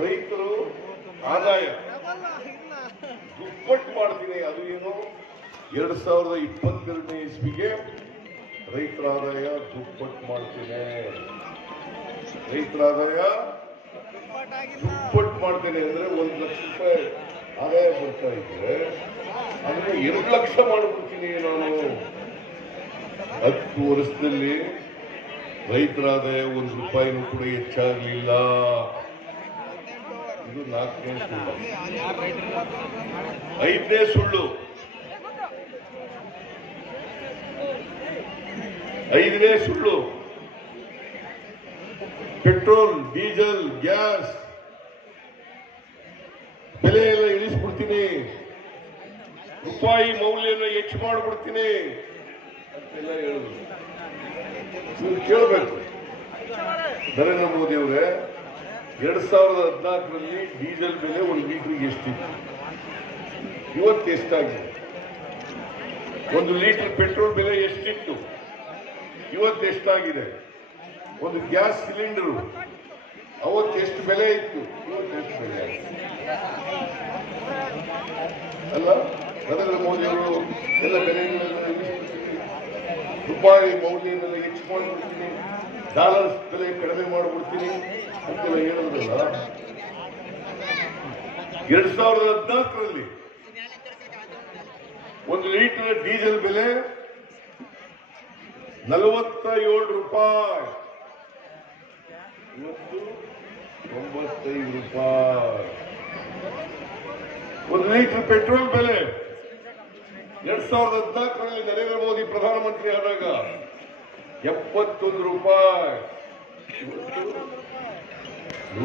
ರೈತರು ಆದಾಯ. ದುಪ್ಪಟ್ಟು ಮಾಡ್ತೀನಿ, ಅದು ಏನು? ಎರಡ್ ಸಾವಿರದ ಇಪ್ಪತ್ತೆರಡನೇ ಇಸ್ವಿಗೆ ರೈತರ ಆದಾಯ ದುಪ್ಪಟ್ಟು ಮಾಡ್ತೀನಿ. ರೈತರ ಆದಾಯ ದುಪ್ಪಟ್ಟು ಮಾಡ್ತೀನಿ ಅಂದ್ರೆ ಒಂದು ಲಕ್ಷ ರೂಪಾಯಿ ಆದಾಯ ಬರ್ತಾ ಇದ್ರೆ ಅಂದ್ರೆ ಎರಡು ಲಕ್ಷ ಮಾಡ್ಬಿಡ್ತೀನಿ ನಾನು. ಹತ್ತು ವರ್ಷದಲ್ಲಿ ರೈತರ ಆದಾಯ ಒಂದು ರೂಪಾಯಿನೂ ಕೂಡ ಹೆಚ್ಚಾಗಲಿಲ್ಲ. ಇದು ನಾಲ್ಕನೇ ಸುಳ್ಳು. ಐದನೇ ಸುಳ್ಳು. ಐದನೇ ಸುಳ್ಳು. Petrol, diesel, gas. ಬೆಲೆ ಎಲ್ಲ ಇಳಿಸ್ಬಿಡ್ತೀನಿ. ರೂಪಾಯಿ ಮೌಲ್ಯನ ಹೆಚ್ಚು ಮಾಡಿಬಿಡ್ತೀನಿ. ಅಂತೆಲ್ಲ ಹೇಳಿದ್ರು ಕೇಳಬೇಕು. ನರೇಂದ್ರ ಮೋದಿ ಅವರೇ ಎರಡ್ ಸಾವಿರದ ಹದಿನಾಲ್ಕರಲ್ಲಿ ಡೀಸೆಲ್ ಬೆಲೆ ಒಂದು ಲೀಟ್ರಿಗೆ ಎಷ್ಟಿತ್ತು? ಇವತ್ತು ಎಷ್ಟಾಗಿದೆ? ಒಂದು ಲೀಟರ್ ಪೆಟ್ರೋಲ್ ಬೆಲೆ ಎಷ್ಟಿತ್ತು? ಇವತ್ತು ಎಷ್ಟಾಗಿದೆ? ಒಂದು ಗ್ಯಾಸ್ ಸಿಲಿಂಡರು, ಅವತ್ತು ಎಷ್ಟು ಬೆಲೆ ಇತ್ತು? ಇವತ್ತು ಎಷ್ಟು ಬೆಲೆ ಅಲ್ಲ, ನರೇಂದ್ರ ಮೋದಿ ಅವರು ಎಲ್ಲ ಬೆಲೆ ರೂಪಾಯಿ ಮಾಡಿಬಿಡ್ತೀನಿ ಡಾಲರ್ಸ್ ಬೆಲೆ ಕಡಿಮೆ ಮಾಡಿಬಿಡ್ತೀನಿ ಅಂತೆಲ್ಲ ಹೇಳೋದಿಲ್ಲ ಎರಡ್ ಸಾವಿರದ ಹದಿನಾಲ್ಕರಲ್ಲಿ ಒಂದು ಲೀಟರ್ ಡೀಸೆಲ್ ಬೆಲೆ ನಲವತ್ತ ಏಳು ರೂಪಾಯಿ. ಇವತ್ತು ತೊಂಬತ್ತೈದು ರೂಪಾಯಿ. ಒಂದು ಲೀಟರ್ ಪೆಟ್ರೋಲ್ ಬೆಲೆ ಎರಡ್ ಸಾವಿರದ ಹದಿನಾಲ್ಕರಲ್ಲಿ ನರೇಂದ್ರ ಮೋದಿ ಪ್ರಧಾನಮಂತ್ರಿ ಆದಾಗ ಎಪ್ಪತ್ತೊಂದು ರೂಪಾಯಿ.